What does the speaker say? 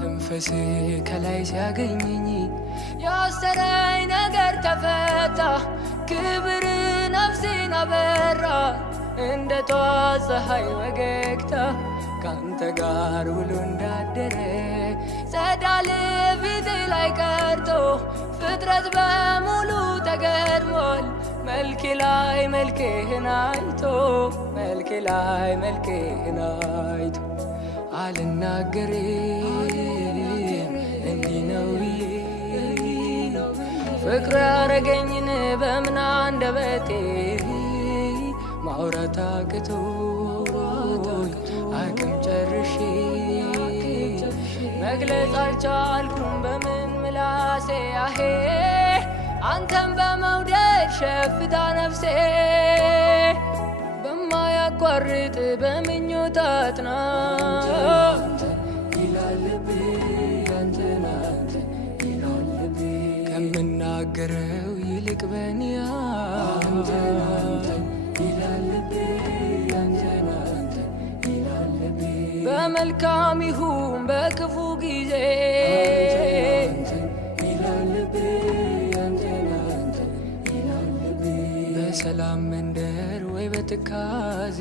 መንፈስ ከላይ ሲያገኘኝ ያሰረኝ ነገር ተፈታ ክብር ነፍሴን አበራ እንደ ጧት ፀሐይ ወገግታ ካንተ ጋር ውሎ እንዳደረ ጸዳል ፊቴ ላይ ቀርቶ ፍጥረት በሙሉ ተገርሟል መልኬ ላይ መልክህን አይቶ መልኬ ላይ መልክህን አይቶ አልናገርም እንዲህ ነው ፍቅር ያረገኝን በምን አንደበቴ ማውራት አቅቶኝ አቅም ጨርሼ መግለጽ አልቻልኩም በምን ምላሴ አሄ አንተን በመውደድ ሸፍታ ነፍሴ በማያቋርጥ በምኞት አጥና ይላል ልቤ አንተን ይላል ልቤ ከምናገረው ይልቅ በኔ አንተን ይላል ልቤ አንተን ይላል ልቤ በመልካም ይሁን በክፉ ጊዜ ይላል ልቤ አንተን ይላል ልቤ በሰላም መንደር ወይ በትካዜ